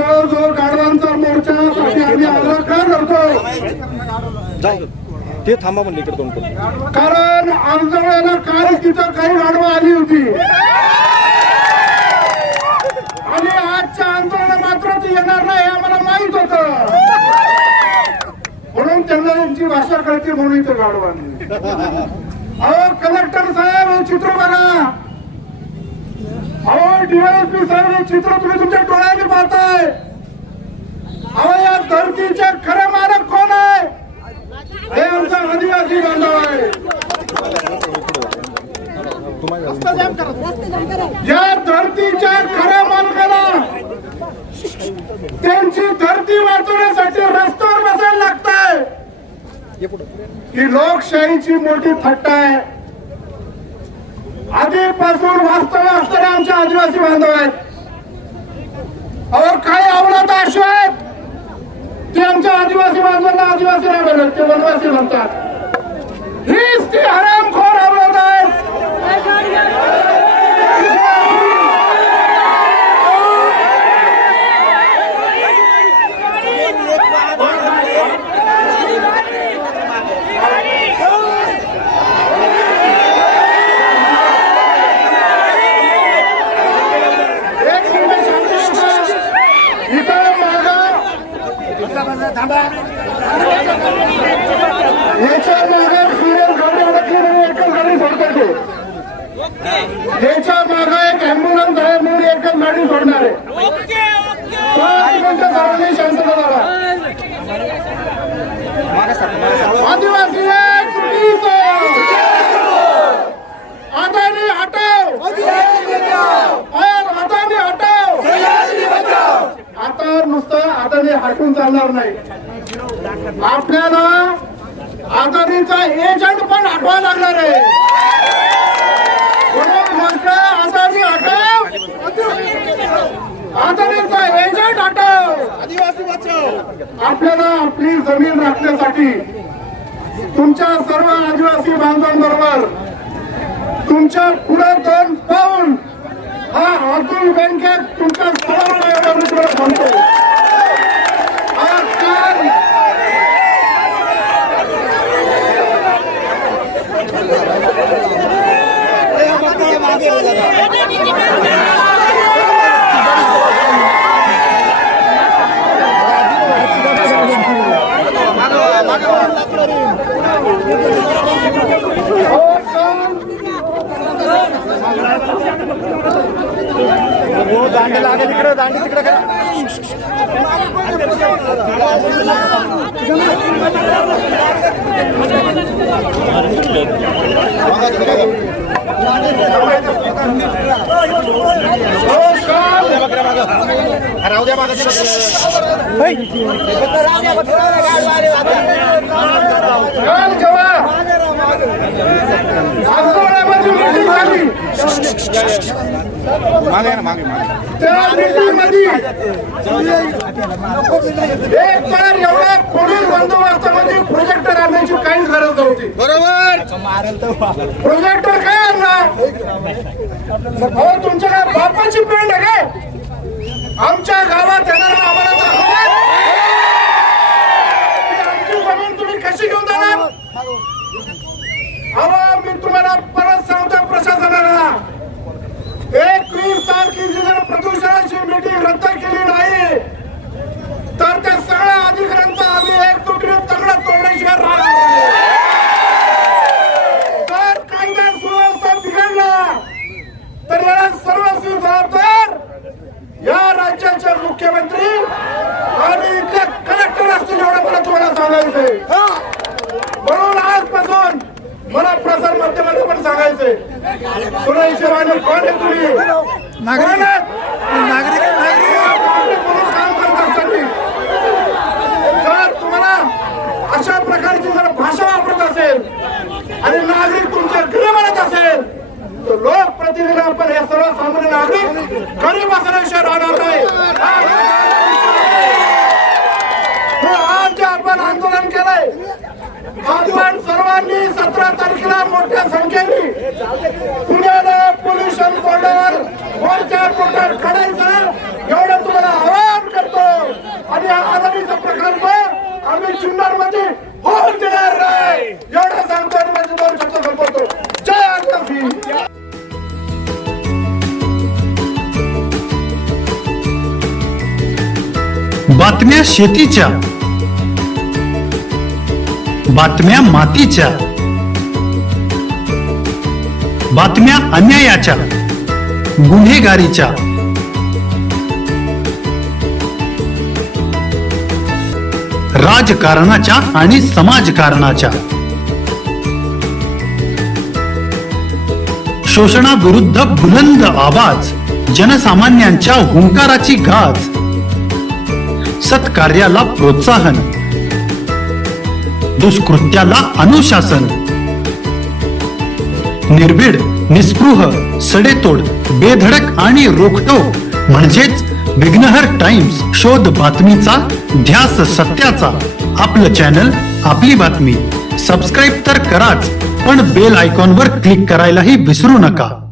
तो जो गाडवांचा मोर्चासाठी आम्ही आग्रह का करतो, ते थांबा म्हणले इकडे दोन कारण आमच्या वेळेला काय तिथं काही गाडवा आली होती आणि आजच्या आंदोलन मात्र ती येणार नाही हे आम्हाला माहित होतं, म्हणून त्यांना यांची भाषा कळते म्हणून इथं गाडवांनी. अहो कलेक्टर साहेब हे चित्र बघा, अहो डीवायएसपी साहेब हे चित्र तुम्ही तुमच्या डोळ्याने पाहताय. अहो या धरतीचे खरे मालक कोण आहे? हे आमचा आदिवासी बांधव आहे. या धरतीच्या खऱ्या मालकाला त्यांची धरती वाचवण्यासाठी रस्त्यावर बसायला लागतंय. ही लोकशाहीची मोठी थट्टा आहे. आधीपासून वास्तव्य असणारे आमचे आदिवासी बांधव आहेत. अहो काही अवलाद अशी आहेत ते आमच्या आदिवासी बांधवांना आदिवासी नाही म्हणत, ते वनवासी म्हणतात. हीच ती हरामखोर अवलाद आहे. याच्या मागे सिरियल गाडी अडकली म्हणून एकच गाडी सोडतात. याच्या मागे एक अँब्युलन्स आहे म्हणून एकच गाडी सोडणार आहे. सर्वांनी शांतता झाला. आदिवासी अदानी हटाव, अदानी हटाव. आता नुसतं अदानी हटून चालणार नाही, आपल्याला अदानीचा एजंट पण हटवावा लागणार आहे. अदानी हटाव, अदानीचा एजंट हटाव. आदिवासी बचाव. आपल्याला आपली जमीन राखण्यासाठी तुमच्या सर्व आदिवासी बांधवांबरोबर तुमच्या पुढे 2 पाऊल हा अतुल बँकेत तुमच्या सर्वांना म्हणतो. दांडी लागेल तिकडे, दांडी तिकडे करा. राहू द्या मागे. मागे मागे त्या मीटिंगमध्ये एक तर एवढा पोलीस बंदोबस्तामध्ये प्रोजेक्टर आणण्याची काहीच गरज नव्हती. बरोबर, प्रोजेक्टर काय आणला? हो तुमच्या काय बापाची पेंड आहे काय? आमच्या गावात येणारा आम्हाला आमची जमीन तुम्ही कशी घेऊन जाणार? अहो मी तुम्हाला परत सांगतो प्रशासनाला, 21 तारखेची जर प्रदूषणाची मीटिंग रद्द केली नाही तर त्या सगळ्या अधिकाऱ्यांचा आम्ही एकजुटीने तगडा तोडण्याशिवाय राहणार. जर कायदा सुव्यवस्था बिघडला तर याला सर्वस्वी जबाबदार या राज्याचे मुख्यमंत्री आणि इथले कलेक्टर असतील एवढं मला तुम्हाला सांगायचंय. म्हणून आजपासून मला प्रसार माध्यमांना पण सांगायचंय, तुला हिशोबाने कोण आहे तुम्ही? नागरिक काम करत असताना जर तुम्हाला अशा प्रकारची जर भाषा वापरत असेल आणि नागरिक तुमच्या घरी म्हणत असेल तर लोकप्रतिनिधी आपण हे सर्वसामान्य नागरिक गरीब असल्याशिवाय राहणार नाही. आज जे आपण आंदोलन केलंय, आपण सर्वांनी 17 तारखेला मोठ्या संख्येने पुण्याला पोल्युशन बोर्डावर मोर्चा काढायचा एवढं तुम्हाला आवाहन करतो. बातम्या शेतीच्या, बातम्या मातीच्या, बातम्या अन्यायाच्या, गुन्हेगारीच्या, राजकारणाच्या आणि समाजकारणाच्या, शोषणाविरुद्ध बुलंद आवाज, जनसामान्यांच्या हुंकाराची गाज, सत्कार्याला प्रोत्साहन, दुष्कृत्याला अनुशासन, निर्भीड, निस्पृह, सडेतोड, बेधडक आणि रोखटोक म्हणजेच विघ्नहर टाइम्स. शोध बातमीचा, ध्यास सत्याचा. आपलं चॅनल, आपली बातमी. सबस्क्राईब तर कराच, पण बेल आयकॉनवर क्लिक करायलाही विसरू नका.